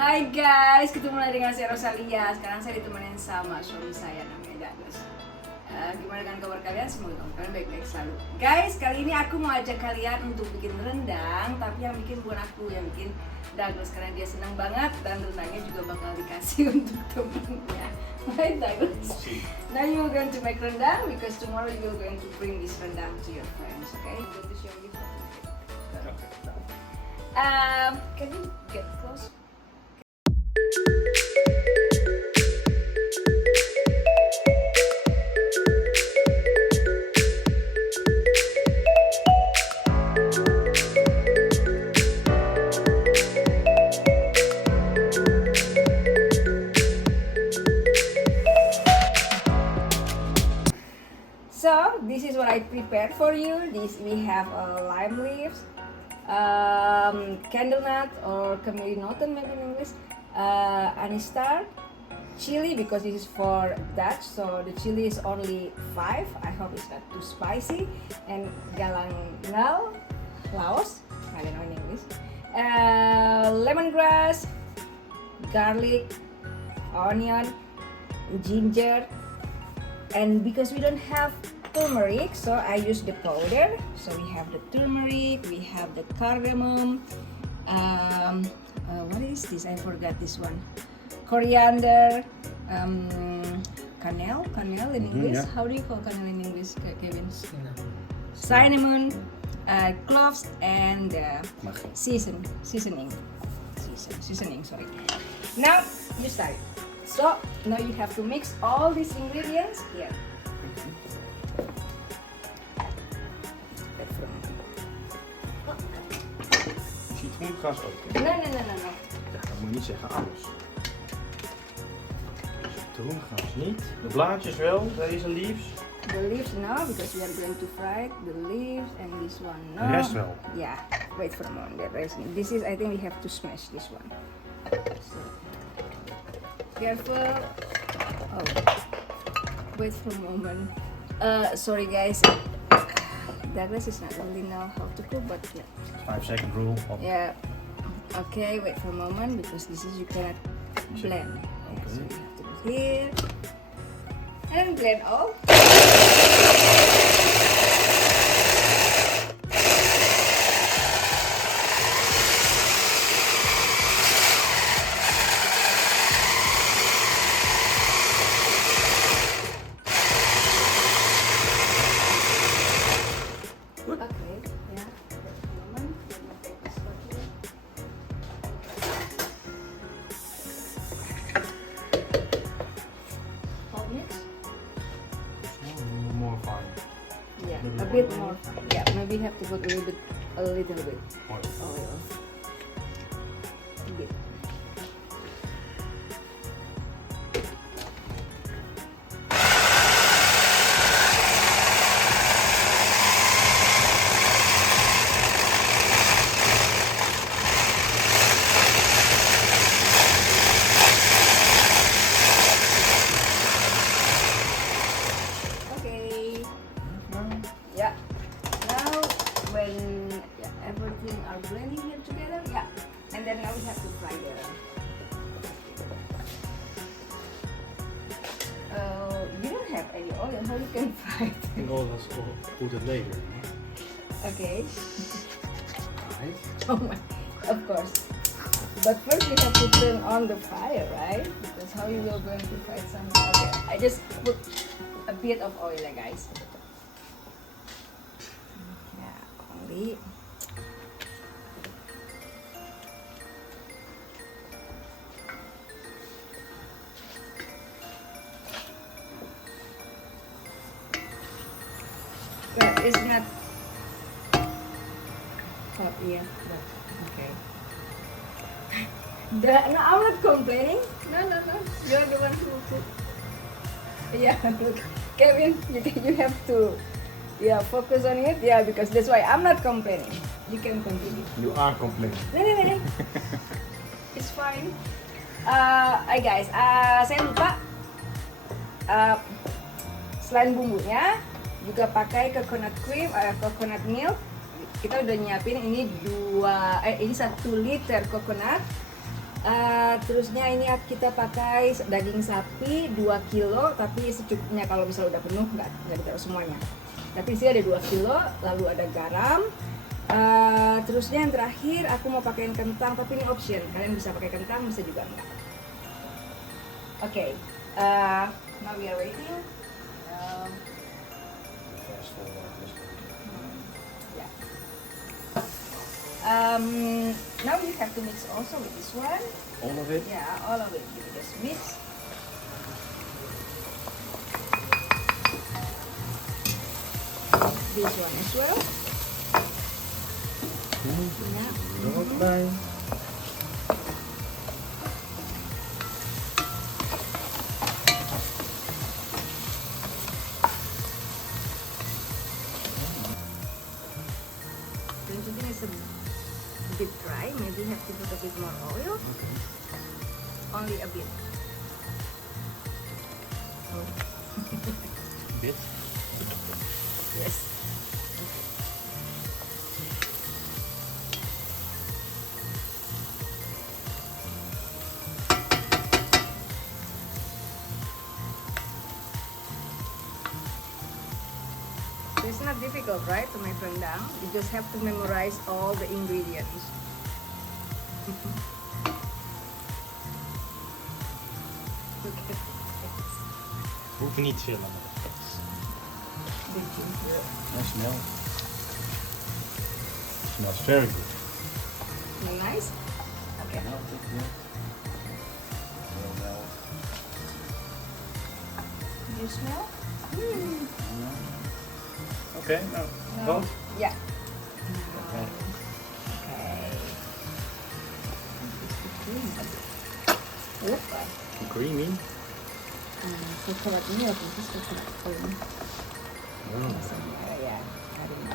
Hai guys, ketemu lagi dengan saya Rosalia. Sekarang saya ditemenin sama suami saya namanya Douglas. Gimana dengan kabar kalian? Semoga kalian baik-baik selalu. Guys, kali ini aku mau ajak kalian untuk bikin rendang, tapi yang bikin bukan aku, yang bikin Douglas karena dia senang banget dan rendangnya juga bakal dikasih untuk temennya. Right, Douglas? Now you're going to make rendang because tomorrow you're going to bring this rendang to your friends, okay? I'm going to show you how to make it. Can you get close? So this is what I prepared for you. We have lime leaves, candle nut or kamillinoten maybe in English, anise star, chili because this is for Dutch, so the chili is only 5. I hope it's not too spicy, and galangal, Laos, I don't know in English, lemongrass, garlic, onion, ginger. And because we don't have turmeric, so I use the powder. So we have the turmeric, we have the cardamom. What is this? I forgot this one. Coriander, cannelle in English. Yeah. How do you call cannelle in English, Kevin? Cinnamon, cloves, and seasoning. Sorry. Now you start. So now you have to mix all these ingredients here. Citroengas ook. No. Ja, dat moet je niet zeggen alles. Citroengas niet. De blaadjes wel, deze leaves. The leaves no, because we are going to fry it. The leaves and this one no. De rest wel. Yeah. Wait for a moment. The rest. This is. I think we have to smash this one. So, careful. Oh. Wait for a moment. Sorry guys. Douglas is not really know how to cook, but yeah. 5-second rule. Yeah. Okay, wait for a moment because this is you cannot blend. Yeah, so you have to go here and blend all. A bit more. Yeah, maybe you have to put a little bit oil. A bit. Yeah. Now when everything are blending here together, yeah. And then now we have to fry the. You don't have any oil, how you can fry it? Oh, dat is goed het later. Okay. Right. Oh my, of course. But first we have to turn on the fire, right? Because how you will going to fry something? Okay, I just put a bit of oil, guys. Only. But it's not hot yet. Okay. No, I'm not complaining. No. You're the one who cook. Yeah, look, Kevin, you have to. Yeah, focus on it. Yeah, because that's why I'm not complaining. You can continue. You are complaining. No. It's fine. Guys, saya lupa. Selain bumbunya, juga pakai coconut cream, coconut milk. Kita udah nyiapin ini 1 liter coconut. Terusnya ini kita pakai daging sapi 2 kilo, tapi secukupnya kalau misalnya udah penuh nggak ditaruh semuanya. Tapi sih ada 2 kilo, lalu ada garam. Terusnya yang terakhir aku mau pakai kentang, tapi ini option. Kalian bisa pakai kentang, bisa juga enggak. Oke, now we are waiting. Now you have to mix also with this one. All of it? Yeah, all of it. You just mix. This one as well. Bye. Don't you think it's a bit dry? Maybe you have to put a bit more oil. Only a bit. Oh. Bit? Yes. So it's not difficult, right, to make rendang? You just have to memorize all the ingredients. Look at this. Hoeven niet veel aan. I smell. Smells very good. Smell nice? Okay. Do you smell? Okay, nou, No. wat? Yeah. Okay. Okay. Opa. Creamy. Coklat ini apa sih coklat ini? Oh. Ya, hari ini.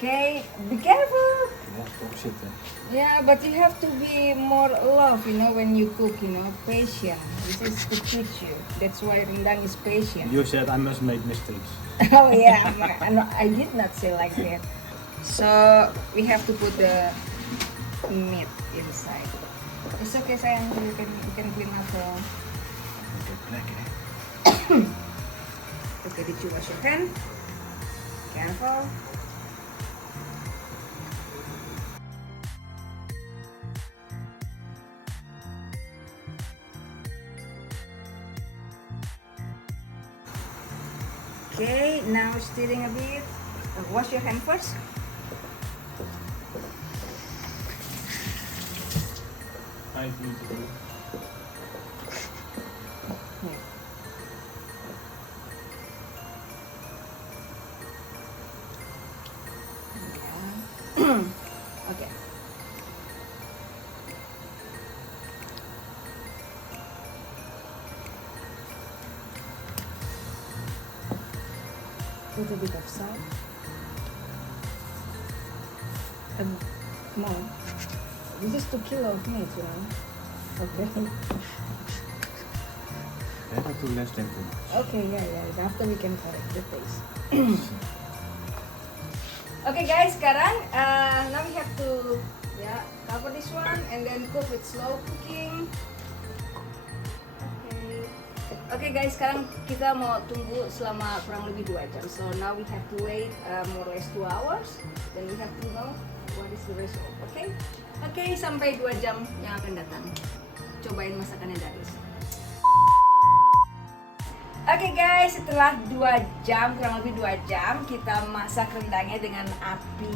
Okay, be careful. Ja, toch zitten. Yeah, but you have to be more love, when you cook, patient. This is to teach you. That's why rendang is patient. You said I must make mistakes. Oh yeah, no, I did not say like that. So we have to put the meat inside. It's okay, sayang. You can clean up the. Okay, lekker hè? Okay, did you wash your hand? Careful. Okay, now stirring a bit. Wash your hand first. I need to do. Okay. Put a bit of salt. More. This is 2 kilos of meat, Okay. Better to less than too much. Okay, yeah. After we can correct the taste. Okay guys, sekarang now we have to cover this one and then cook with slow cooking. Okay guys, sekarang kita mau tunggu selama kurang lebih 2 jam. So now we have to wait more or less 2 hours. Then we have to know what is the result. Okay, sampai 2 jam yang akan datang. Cobain masakannya Daris. Oke guys, setelah 2 jam, kurang lebih 2 jam, kita masak rendangnya dengan api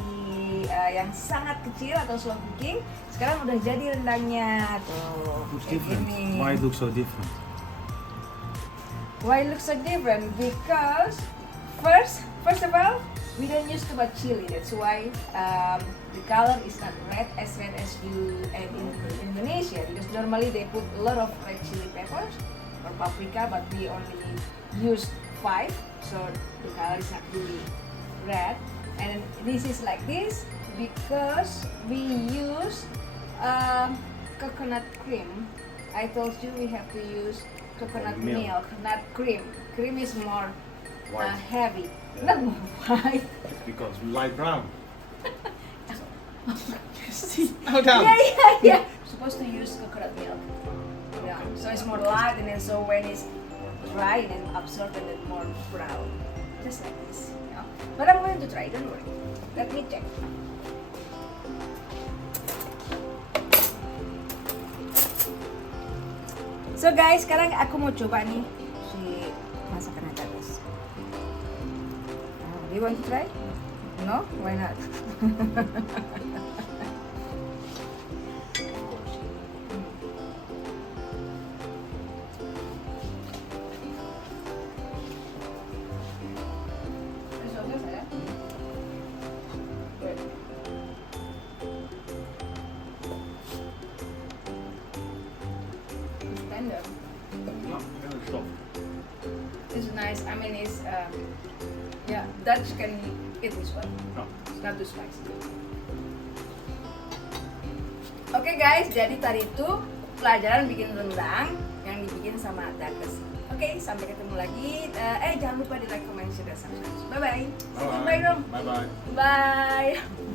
yang sangat kecil atau slow cooking. Sekarang udah jadi rendangnya tuh. Looks kayak different. gini. Why it looks so different? Why it looks so different? Because first of all, we don't use too much chili. That's why the color is not red as you add in Indonesia. Because normally they put a lot of red chili peppers or paprika, but we only use 5, so the color is not really red. And this is like this because we use coconut cream. I told you we have to use coconut milk, not cream. Cream is more White. heavy, Yeah. not more white. It's because light brown. Oh, down. Yeah. Supposed to use coconut milk. Yeah. So it's more light, and then so when it's dry, then absorb and then more brown, just like this. Yeah. But I'm going to try. Don't worry. Let me check. So guys, sekarang aku mau coba nih si masakan guys. Do you want to try? No? Why not? It's okay, sayang. Good. It's tender. No, very soft. It's nice. I mean, it's yeah, Dutch can eat this one. No. It's not too spicy. Oke guys, jadi tadi itu pelajaran bikin rendang yang dibikin sama Dakes. Oke, sampai ketemu lagi. Jangan lupa di like, comment, share, dan subscribe. Bye bye. Bye bye dong. Bye bye. Bye.